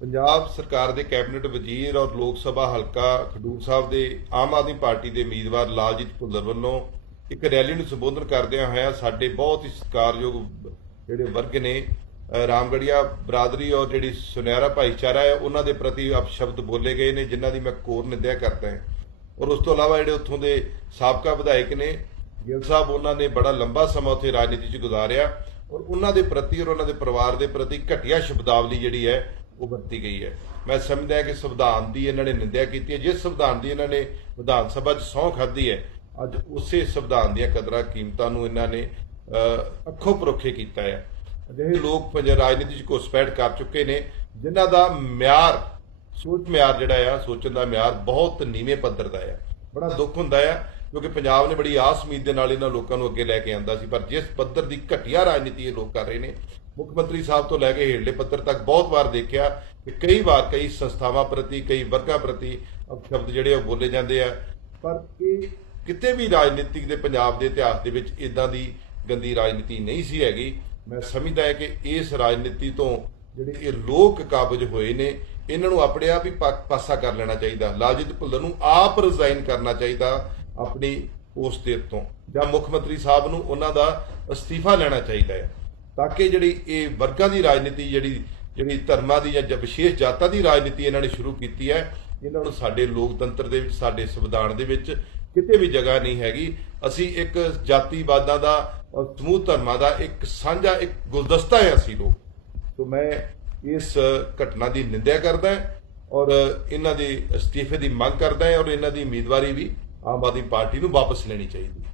ਪੰਜਾਬ ਸਰਕਾਰ ਦੇ ਕੈਬਨਿਟ ਵਜ਼ੀਰ ਔਰ ਲੋਕ ਸਭਾ ਹਲਕਾ ਖਡੂਰ ਸਾਹਿਬ ਦੇ ਆਮ ਆਦਮੀ ਪਾਰਟੀ ਦੇ ਉਮੀਦਵਾਰ ਲਾਲਜੀਤ ਭੁੱਲਰ ਵੱਲੋਂ ਇੱਕ ਰੈਲੀ ਨੂੰ ਸੰਬੋਧਨ ਕਰਦਿਆਂ ਹੋਇਆ ਸਾਡੇ ਬਹੁਤ ਹੀ ਸਤਿਕਾਰਯੋਗ ਜਿਹੜੇ ਵਰਗ ਨੇ ਰਾਮਗੜੀਆ ਬਰਾਦਰੀ ਔਰ ਜਿਹੜੀ ਸੁਨਹਿਰਾ ਭਾਈਚਾਰਾ ਹੈ, ਉਹਨਾਂ ਦੇ ਪ੍ਰਤੀ ਆਪ ਸ਼ਬਦ ਬੋਲੇ ਗਏ ਨੇ, ਜਿਨ੍ਹਾਂ ਦੀ ਮੈਂ ਕੋਰ ਨਿੰਦਿਆ ਕਰਦਾ ਹਾਂ। ਔਰ ਉਸ ਤੋਂ ਇਲਾਵਾ ਜਿਹੜੇ ਉੱਥੋਂ ਦੇ ਸਾਬਕਾ ਵਿਧਾਇਕ ਨੇ, ਗਿੱਲ ਸਾਹਿਬ, ਉਹਨਾਂ ਨੇ ਬੜਾ ਲੰਬਾ ਸਮਾਂ ਉੱਥੇ ਰਾਜਨੀਤੀ 'ਚ ਗੁਜ਼ਾਰਿਆ ਔਰ ਉਹਨਾਂ ਦੇ ਪ੍ਰਤੀ ਔਰ ਉਹਨਾਂ ਦੇ ਪਰਿਵਾਰ ਦੇ ਪ੍ਰਤੀ ਘਟੀਆ ਸ਼ਬਦਾਵਲੀ ਜਿਹੜੀ ਹੈ ਉਹ ਵਰਤੀ ਗਈ ਹੈ। ਮੈਂ ਸਮਝਦਾ ਕਿ ਸੰਵਿਧਾਨ ਦੀ ਇਹਨਾਂ ਨੇ ਨਿੰਦਿਆ ਕੀਤੀ ਹੈ। ਜਿਸ ਸੰਵਿਧਾਨ ਦੀ ਇਹਨਾਂ ਨੇ ਵਿਧਾਨ ਸਭਾ 'ਚ ਸਹੁੰ ਖਾਧੀ ਹੈ ਅੱਜ ਉਸੇ ਸੰਵਿਧਾਨ ਦੀਆਂ ਕਦਰਾਂ ਕੀਮਤਾਂ ਨੂੰ ਇਹਨਾਂ ਨੇ ਅੱਖੋਂ ਪਰੋਖੇ ਕੀਤਾ ਹੈ। ਅਜਿਹੇ ਲੋਕ ਪੰਜਾਬ ਰਾਜਨੀਤੀ 'ਚ ਘੁਸਪੈਠ ਕਰ ਚੁੱਕੇ ਨੇ ਜਿਨ੍ਹਾਂ ਦਾ ਮਿਆਰ ਸੋਚ ਮਿਆਰ ਜਿਹੜਾ ਆ ਸੋਚਣ ਦਾ ਮਿਆਰ ਬਹੁਤ ਨੀਵੇਂ ਪੱਧਰ ਦਾ ਆ। ਬੜਾ ਦੁੱਖ ਹੁੰਦਾ ਆ ਕਿਉਂਕਿ ਪੰਜਾਬ ਨੇ ਬੜੀ ਆਸ ਉਮੀਦ ਦੇ ਨਾਲ ਇਹਨਾਂ ਲੋਕਾਂ ਨੂੰ ਅੱਗੇ ਲੈ ਕੇ ਆਂਦਾ ਸੀ ਪਰ ਜਿਸ ਪੱਧਰ ਦੀ ਘਟੀਆ ਰਾਜਨੀਤੀ ਇਹ ਲੋਕ ਕਰ ਰਹੇ ਨੇ ਮੁੱਖ ਮੰਤਰੀ ਸਾਹਿਬ ਤੋਂ ਲੈ ਕੇ ਹੇਠਲੇ ਪੱਧਰ ਤੱਕ ਬਹੁਤ ਵਾਰ ਦੇਖਿਆ ਕਿ ਕਈ ਵਾਰ ਕਈ ਸੰਸਥਾਵਾਂ ਪ੍ਰਤੀ, ਕਈ ਵਰਗਾਂ ਪ੍ਰਤੀ ਅਪਸ਼ਬਦ ਜਿਹੜੇ ਉਹ ਬੋਲੇ ਜਾਂਦੇ ਆ। ਪਰ ਇਹ ਕਿਤੇ ਵੀ ਰਾਜਨੀਤਿਕ ਦੇ ਪੰਜਾਬ ਦੇ ਇਤਿਹਾਸ ਦੇ ਵਿੱਚ ਇਦਾਂ ਦੀ ਗੰਦੀ ਰਾਜਨੀਤੀ ਨਹੀਂ ਸੀ ਹੈਗੀ। ਮੈਂ ਸਮਝਦਾ ਹਾਂ ਕਿ ਇਸ ਰਾਜਨੀਤੀ ਤੋਂ ਜਿਹੜੇ ਇਹ ਲੋਕ ਕਾਬਜ ਹੋਏ ਨੇ, ਇਹਨਾਂ ਨੂੰ ਆਪਣੇ ਆਪ ਹੀ ਪਾ- ਪਾਸਾ ਕਰ ਲੈਣਾ ਚਾਹੀਦਾ। ਲਾਜਿਤ ਭੁੱਲਰ ਨੂੰ ਆਪ ਰਿਜ਼ਾਈਨ ਕਰਨਾ ਚਾਹੀਦਾ ਆਪਣੀ ਪੋਸਟ ਦੇ ਉੱਤੋਂ। ਜਾਂ ਮੁੱਖ ਮੰਤਰੀ ਸਾਹਿਬ ਨੂੰ ਉਹਨਾਂ ਦਾ ਅਸਤੀਫਾ ਲੈਣਾ ਚਾਹੀਦਾ ਹੈ। ਤਾਂ ਕਿ ਜਿਹੜੀ ਇਹ ਵਰਗਾਂ ਦੀ ਰਾਜਨੀਤੀ, ਜਿਹੜੀ ਜਿਹੜੀ ਧਰਮਾਂ ਦੀ ਜਾਂ ਵਿਸ਼ੇਸ਼ ਜਾਤਾਂ ਦੀ ਰਾਜਨੀਤੀ ਇਹਨਾਂ ਨੇ ਸ਼ੁਰੂ ਕੀਤੀ ਹੈ ਇਹਨਾਂ ਨੂੰ ਸਾਡੇ ਲੋਕਤੰਤਰ ਦੇ ਵਿੱਚ, ਸਾਡੇ ਸੰਵਿਧਾਨ ਦੇ ਵਿੱਚ ਕਿਤੇ ਵੀ ਜਗ੍ਹਾ ਨਹੀਂ ਹੈਗੀ। ਅਸੀਂ ਇੱਕ ਜਾਤੀਵਾਦਾਂ ਦਾ ਔਰ ਸਮੂਹ ਧਰਮਾਂ ਦਾ ਇੱਕ ਸਾਂਝਾ, ਇੱਕ ਗੁਲਦਸਤਾ ਹੈ ਅਸੀਂ ਲੋਕ। ਸੋ ਮੈਂ ਇਸ ਘਟਨਾ ਦੀ ਨਿੰਦਿਆ ਕਰਦਾ ਔਰ ਇਹਨਾਂ ਦੇ ਅਸਤੀਫੇ ਦੀ ਮੰਗ ਕਰਦਾ ਹਾਂ ਔਰ ਇਹਨਾਂ ਦੀ ਉਮੀਦਵਾਰੀ ਵੀ ਆਮ ਆਦਮੀ ਪਾਰਟੀ ਨੂੰ ਵਾਪਸ ਲੈਣੀ ਚਾਹੀਦੀ ਹੈ।